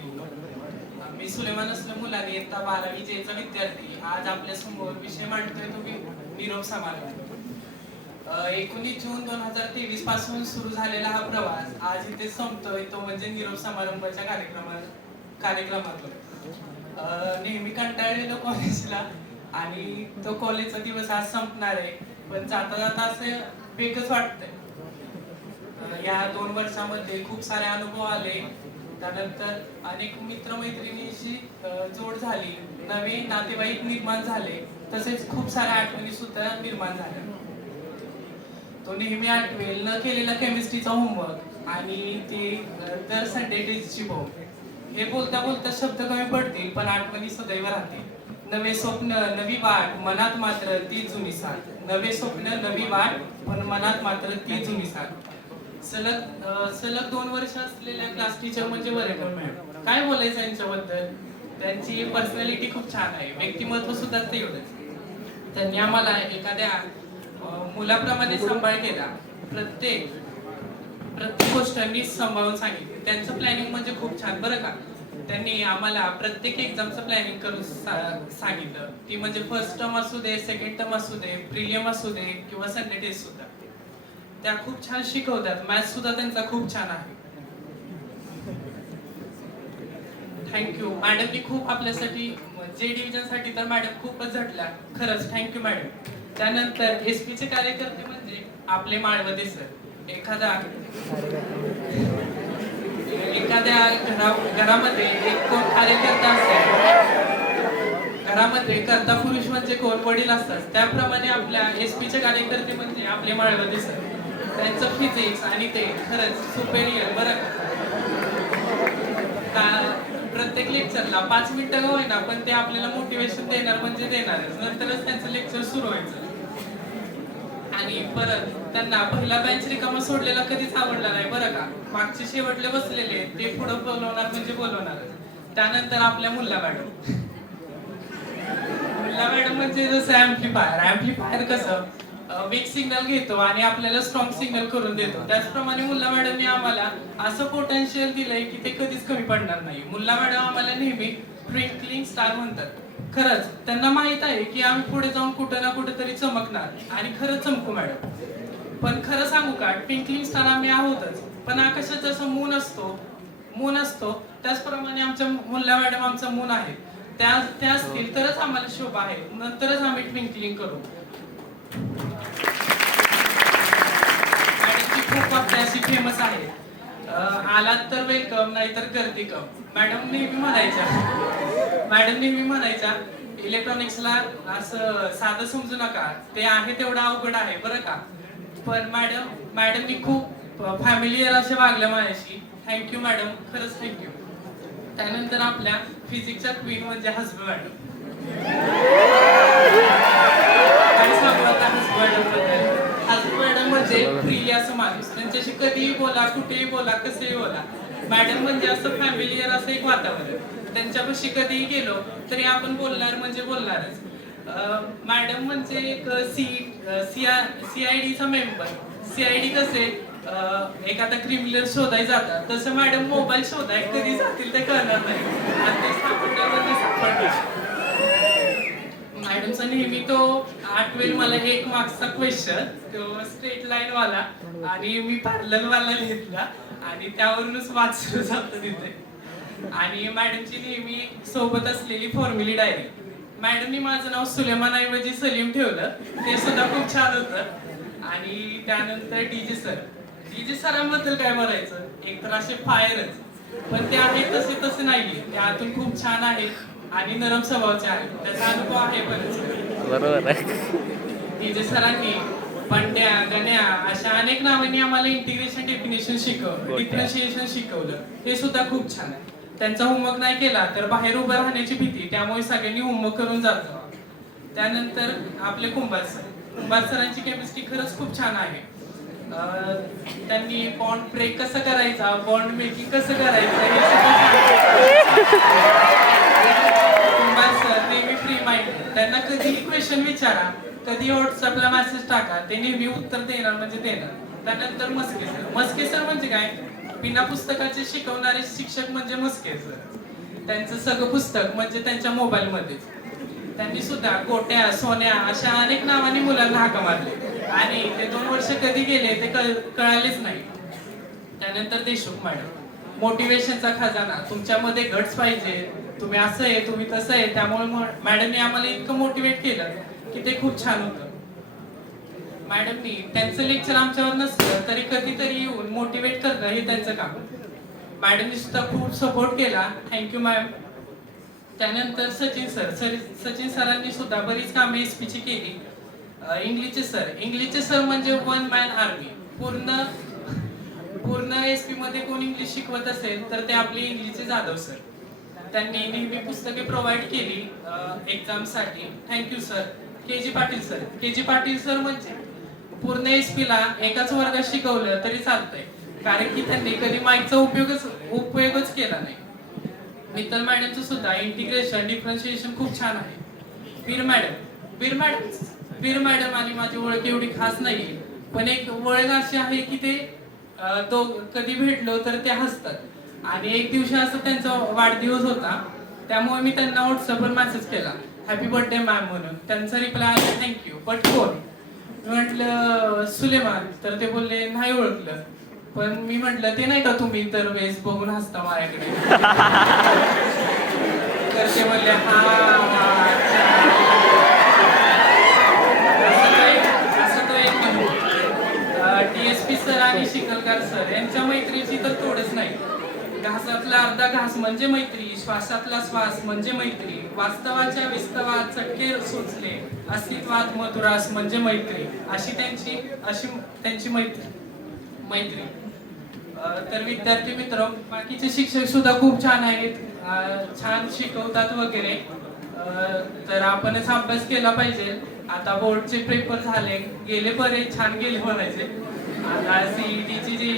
मी सुलेमान असलम मुलानी इयत्ता 12वी चा विद्यार्थी आज आपल्या समोर विषय मांडतोय तो निरोप समारंभ. 19 जून 2023 पासून सुरू झालेला हा प्रवास आज इथे संपतोय तो म्हणजे निरोप समारंभाच्या कार्यक्रमातून. नेहमी कंटाळलेलो कॉलेजला आणि तो कॉलेजचा दिवस आज संपणार आहे, पण जाता जाता असं वेगळंच वाटतंय. या 2 वर्षामध्ये खूप सारे अनुभव आले, त्यानंतर अनेक मित्रमैत्रिणींची जोड झाली, नवे नातेवाईक निर्माण झाले, तसेच खूप साऱ्या आठवणी सुद्धा निर्माण झाल्या. तो नेहमी आठवेल न केलेला केमिस्ट्रीचा होमवर्क आणि ते दर संडे टेस्टची बुक. हे बोलता बोलता शब्द कमी पडतील पण आठवणी सदैव राहतील. नवे स्वप्न नवी वाट मनात मात्र ती जुनी साथ. नवे स्वप्न नवी वाट पण मनात मात्र ती जुनी साथ. सलग 2 वर्ष असलेल्या क्लास टीचर म्हणजे वरेकर मॅडम. काय बोलायचं यांच्याबद्दल. त्यांची पर्सनॅलिटी खूप छान आहे, व्यक्तिमत्व सुद्धा तेवढंच. त्यांनी आम्हाला एखाद्या मुलाप्रमाणे सांभाळ केला. प्रत्येक गोष्ट नीट सांभाळून सांगितली. त्यांचं प्लॅनिंग म्हणजे खूप छान बरं का. त्यांनी आम्हाला प्रत्येक एक्झामचं प्लॅनिंग करून सांगितलं. ती म्हणजे फर्स्ट टर्म असू दे, सेकंड टर्म असू दे, प्रिलियम असू दे किंवा संडे टेस्ट सुद्धा. त्या खूप छान शिकवतात. मॅथ्स सुद्धा त्यांचा खूप छान आहे. थँक्यू मॅडमनी खूप आपल्यासाठी जे डिव्हिजन साठी तर मॅडम खूपच झटल्या. खरंच थँक्यू मॅडम. त्यानंतर एसपी चे कार्यकर्ते म्हणजे आपले माळवदे सर. एखाद्या घरामध्ये एक कोण कार्यकर्ता असतात, घरामध्ये कर्ता पुरुष म्हणजे कोण वडील असतात, त्याप्रमाणे आपल्या एसपी चे कार्यकर्ते म्हणजे आपले माळवदे सर. त्यांचं फिजिक्स आणि ते खरंच सुपेरियर बरं का. प्रत्येक लेक्चरला 5 मिनिटं का होईना पण ते आपल्याला मोटिवेशन देणार म्हणजे देणारच. नंतरच त्यांचं लेक्चर सुरू व्हायचं. आणि परत त्यांना पहिला बेंच रिकामा सोडलेला कधीच आवडला नाही बरं का. मागचे शेवटले बसलेले ते पुढे बोलवणार म्हणजे बोलवणारच. त्यानंतर आपल्या मुल्ला मॅडम म्हणजे जसं ऍम्प्लिफायर कसं वीक सिग्नल घेतो आणि आपल्याला स्ट्रॉंग सिग्नल करून देतो, त्याचप्रमाणे मुल्ला मॅडमने आम्हाला असं पोटेन्शियल दिलंय की ते कधीच कमी पडणार नाही. मुल्ला मॅडम आम्हाला नेहमी ट्विंकलिंग स्टार म्हणतात. खरंच त्यांना माहित आहे की आम्ही पुढे जाऊन कुठं ना कुठं तरी चमकणार आणि खरंच चमकू मॅडम. पण खरं सांगू का, ट्विंकलिंग स्टार आम्ही आहोतच, पण आकाशात जसं मून असतो त्याचप्रमाणे आमच्या मुल्ला मॅडम आमचा मून आहे. त्या असतील तरच आम्हाला शोभा आहे, नंतरच आम्ही ट्विंकलिंग करू. मॅडमची खूप अशी फेमस आहे. आलात तर वेलकम, नाहीतर गर्दी कम. मॅडम नेहमी म्हणायच्या इलेक्ट्रॉनिक्सला असं साधं समजू नका, ते आहे तेवढं अवघड आहे बरं का. पण मॅडमनी खूप फॅमिलियर असे वागल्या माझ्याशी. थँक्यू मॅडम, खरंच थँक्यू. त्यानंतर आपल्या फिजिक्सच्या क्वीन म्हणजे हसबू मॅडम. हसबू मॅडम म्हणजे फ्रीली असं माणूस. त्यांच्याशी कधीही बोला, कुठेही बोला, कसेही बोला. मॅडम म्हणजे असं फॅमिलियर असं एक वातावरण. त्यांच्यापाशी कधीही गेलो तरी आपण बोलणार म्हणजे बोलणारच. मॅडम म्हणजे एक CID चा मेंबर. CID कसे एखादा क्रिमिनल शोधाय जातात, तसं मॅडम मोबाईल शोधाय कधी जातील ते कळणार नाही. मॅडमचा नेहमी तो आठवेल मला एक मार्क्सचा क्वेश्चन, तो स्ट्रेट लाईन वाला आणि मी पॅरलल वाला घेतला आणि त्यावरूनच वाच सुरू झालं तिथे. आणि मॅडमची नेहमी सोबत असलेली फॉर्म्युली डायरी. मॅडमनी माझं नाव सुलेमान ऐवजी सलीम ठेवलं, ते सुद्धा खूप छान होतं. आणि त्यानंतर डीजे सरांबद्दल काय बोलायचं, एक तर असे फायरच, पण ते आहे तसे नाहीये. ते आतून खूप छान आहे आणि नरम स्वभावाचे आहे. त्याचा अनुभव आहे बरोबर. डीजे सरांनी पंड्या गण्या अशा अनेक नावांनी आम्हाला इंटिग्रेशन डिफरन्शिएशन शिकवलं. हे सुद्धा खूप छान आहे. त्यांचा होमवर्क नाही केला तर बाहेर उभं राहण्याची भीती, त्यामुळे सगळ्यांनी होमवर्क करून जातो. त्यानंतर आपले कुंभार सरांची केमिस्ट्री खरंच खूप छान आहे. त्यांनी बॉन्ड ब्रेक कसं करायचा, बॉन्ड मेकिंग कसं करायचं हे कुंभार सर नेहमी फ्री माइंड. त्यांना कधीही क्वेश्चन विचारा, कधी व्हॉट्सअपला मेसेज टाका, ते नेहमी उत्तर देणार म्हणजे देणार. त्यानंतर मस्के सर म्हणजे काय, बिना पुस्तकाचे शिकवणारे शिक्षक म्हणजे मस्के सर. त्यांचं सगळं पुस्तक म्हणजे त्यांच्या मोबाईलमध्येच. त्यांनी सुद्धा गोट्या, सोन्या अशा अनेक नावाने मुलांना हाका मारले आणि ते 2 वर्ष कधी गेले ते कळालेच नाही. त्यानंतर देशमुख मॅडम, मोटिवेशनचा खजाना. तुमच्यामध्ये गट्स पाहिजे, तुम्ही असं आहे, तुम्ही तसं आहे. त्यामुळे मॅडमने आम्हाला इतकं मोटिवेट केलं की ते खूप छान होतं. मॅडमनी त्यांचं लेक्चर आमच्यावर नसलं तरी कधीतरी येऊन मोटिवेट करणं हे त्यांचं काम. मॅडमनी सुद्धा खूप सपोर्ट केला. Thank you ma'am. त्यानंतर सचिन सरांनी सुद्धा बरीच कामे एसपीची केली. इंग्लिशचे सर म्हणजे वन मॅन आर्मी. पूर्ण एसपी मध्ये कोण इंग्लिश शिकवत असेल तर ते आपले इंग्लिशचे जाधव सर. त्यांनी नेहमी पुस्तके प्रोव्हाइड केली एक्झाम साठी. Thank you sir. K G Patil sir म्हणजे पूर्ण एसपी ला एकाच वर्गात शिकवलं तरी चालतंय, कारण की त्यांनी कधी माईकचा उपयोगच केला नाही. मित्तल मॅडमचं सुद्धा इंटिग्रेशन डिफरन्शिएशन खूप छान आहे. वीर मॅडम आणि माझी ओळख एवढी खास नाही, पण एक ओळख अशी आहे की ते कधी भेटलो तर ते हसतात. आणि एक दिवशी असं त्यांचा वाढदिवस होता, त्यामुळे मी त्यांना व्हॉट्सअपवर मेसेज केला हॅपी बर्थडे मॅम म्हणून. त्यांचा रिप्लाय आला थँक्यू, बट कोण? मी म्हटलं सुलेमान. तर ते बोलले नाही ओळखलं. पण मी म्हटलं ते नाही का तुम्ही दरवेळेस बघून हसता माझ्याकडे. तर ते बोलले असं तो एक टीएसपी सर आणि शिकलकर सर यांच्या मैत्रीची तर तोडच नाही. घासातला अर्धा घास म्हणजे मैत्री, श्वासातला श्वास म्हणजे मैत्री, वास्तवाच्या विस्तवात चटके सुचले, अस्तित्वात मधुरास म्हणजे मैत्री. अशी त्यांची मैत्री. तर विद्यार्थी मित्र, बाकीचे शिक्षक सुद्धा खूप छान आहेत, छान शिकवतात वगैरे. तर आपणच अभ्यास केला पाहिजे. आता बोर्डचे पेपर झाले, गेले बरे, छान गेले म्हणायचे. आता सीईटीची जी